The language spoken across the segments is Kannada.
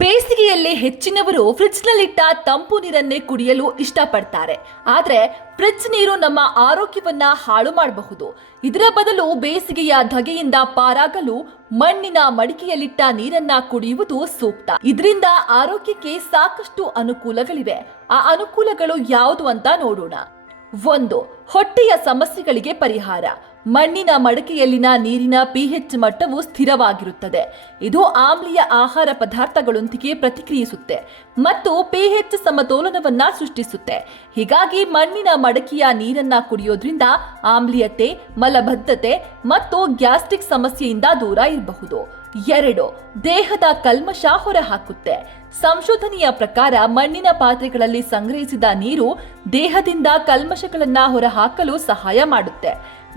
ಬೇಸಿಗೆಯಲ್ಲಿ ಹೆಚ್ಚಿನವರು ಫ್ರಿಡ್ಜ್ನಲ್ಲಿಟ್ಟ ತಂಪು ನೀರನ್ನೇ ಕುಡಿಯಲು ಇಷ್ಟಪಡ್ತಾರೆ. ಆದರೆ ಫ್ರಿಡ್ಜ್ ನೀರು ನಮ್ಮ ಆರೋಗ್ಯವನ್ನ ಹಾಳು ಮಾಡಬಹುದು. ಇದರ ಬದಲು ಬೇಸಿಗೆಯ ಧಗೆಯಿಂದ ಪಾರಾಗಲು ಮಣ್ಣಿನ ಮಡಿಕೆಯಲ್ಲಿಟ್ಟ ನೀರನ್ನ ಕುಡಿಯುವುದು ಸೂಕ್ತ. ಇದರಿಂದ ಆರೋಗ್ಯಕ್ಕೆ ಸಾಕಷ್ಟು ಅನುಕೂಲಗಳಿವೆ. ಆ ಅನುಕೂಲಗಳು ಯಾವುದು ಅಂತ ನೋಡೋಣ. 1. ಹೊಟ್ಟೆಯ ಸಮಸ್ಯೆಗಳಿಗೆ ಪರಿಹಾರ. ಮಣ್ಣಿನ ಮಡಕೆಯಲ್ಲಿನ ನೀರಿನ pH ಮಟ್ಟವು ಸ್ಥಿರವಾಗಿರುತ್ತದೆ. ಇದು ಆಮ್ಲೀಯ ಆಹಾರ ಪದಾರ್ಥಗಳೊಂದಿಗೆ ಪ್ರತಿಕ್ರಿಯಿಸುತ್ತೆ ಮತ್ತು pH ಸಮತೋಲನವನ್ನ ಸೃಷ್ಟಿಸುತ್ತೆ. ಹೀಗಾಗಿ ಮಣ್ಣಿನ ಮಡಕೆಯ ನೀರನ್ನ ಕುಡಿಯೋದ್ರಿಂದ ಆಮ್ಲೀಯತೆ, ಮಲಬದ್ಧತೆ ಮತ್ತು ಗ್ಯಾಸ್ಟ್ರಿಕ್ ಸಮಸ್ಯೆಯಿಂದ ದೂರ ಇರಬಹುದು. 2. ದೇಹದ ಕಲ್ಮಶ ಹೊರಹಾಕುತ್ತೆ. ಸಂಶೋಧನೆಯ ಪ್ರಕಾರ ಮಣ್ಣಿನ ಪಾತ್ರೆಗಳಲ್ಲಿ ಸಂಗ್ರಹಿಸಿದ ನೀರು ದೇಹದಿಂದ ಕಲ್ಮಶಗಳನ್ನ ಹೊರಹಾಕಲು ಸಹಾಯ ಮಾಡುತ್ತೆ.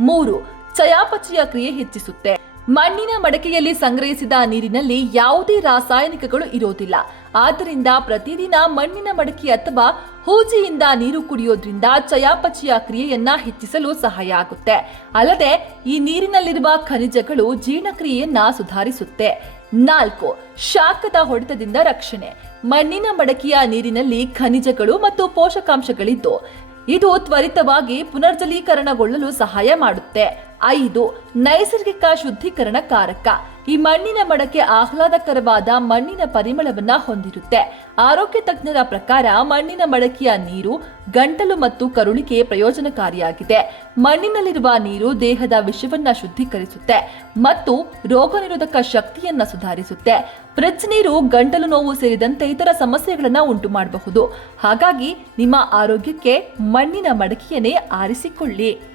3. ಚಯಾಪಚಯ ಕ್ರಿಯೆ ಹೆಚ್ಚಿಸುತ್ತೆ. ಮಣ್ಣಿನ ಮಡಕೆಯಲ್ಲಿ ಸಂಗ್ರಹಿಸಿದ ನೀರಿನಲ್ಲಿ ಯಾವುದೇ ರಾಸಾಯನಿಕಗಳು ಇರೋದಿಲ್ಲ. ಆದ್ದರಿಂದ ಪ್ರತಿದಿನ ಮಣ್ಣಿನ ಮಡಕೆ ಅಥವಾ ಹೂಜಿಯಿಂದ ನೀರು ಕುಡಿಯೋದ್ರಿಂದ ಚಯಾಪಚಯ ಕ್ರಿಯೆಯನ್ನ ಹೆಚ್ಚಿಸಲು ಸಹಾಯ ಆಗುತ್ತೆ. ಅಲ್ಲದೆ ಈ ನೀರಿನಲ್ಲಿರುವ ಖನಿಜಗಳು ಜೀರ್ಣಕ್ರಿಯೆಯನ್ನ ಸುಧಾರಿಸುತ್ತೆ. 4. ಶಾಖದ ಹೊಡೆತದಿಂದ ರಕ್ಷಣೆ. ಮಣ್ಣಿನ ಮಡಕೆಯ ನೀರಿನಲ್ಲಿ ಖನಿಜಗಳು ಮತ್ತು ಪೋಷಕಾಂಶಗಳಿದ್ದು ಇದು ತ್ವರಿತವಾಗಿ ಪುನರ್ಜಲೀಕರಣಗೊಳ್ಳಲು ಸಹಾಯ ಮಾಡುತ್ತೆ. 5. ನೈಸರ್ಗಿಕ ಶುದ್ಧೀಕರಣ ಕಾರಕ. ಈ ಮಣ್ಣಿನ ಮಡಕೆ ಆಹ್ಲಾದಕರವಾದ ಮಣ್ಣಿನ ಪರಿಮಳವನ್ನ ಹೊಂದಿರುತ್ತೆ. ಆರೋಗ್ಯ ತಜ್ಞರ ಪ್ರಕಾರ ಮಣ್ಣಿನ ಮಡಕೆಯ ನೀರು ಗಂಟಲು ಮತ್ತು ಕರುಳಿಗೆ ಪ್ರಯೋಜನಕಾರಿಯಾಗಿದೆ. ಮಣ್ಣಿನಲ್ಲಿರುವ ನೀರು ದೇಹದ ವಿಷವನ್ನ ಶುದ್ಧೀಕರಿಸುತ್ತೆ ಮತ್ತು ರೋಗ ನಿರೋಧಕ ಶಕ್ತಿಯನ್ನ ಸುಧಾರಿಸುತ್ತೆ. ಫ್ರಿಡ್ಜ್ ನೀರು ಗಂಟಲು ನೋವು ಸೇರಿದಂತೆ ಇತರ ಸಮಸ್ಯೆಗಳನ್ನ ಉಂಟು ಮಾಡಬಹುದು. ಹಾಗಾಗಿ ನಿಮ್ಮ ಆರೋಗ್ಯಕ್ಕೆ ಮಣ್ಣಿನ ಮಡಕೆಯನ್ನೇ ಆರಿಸಿಕೊಳ್ಳಿ.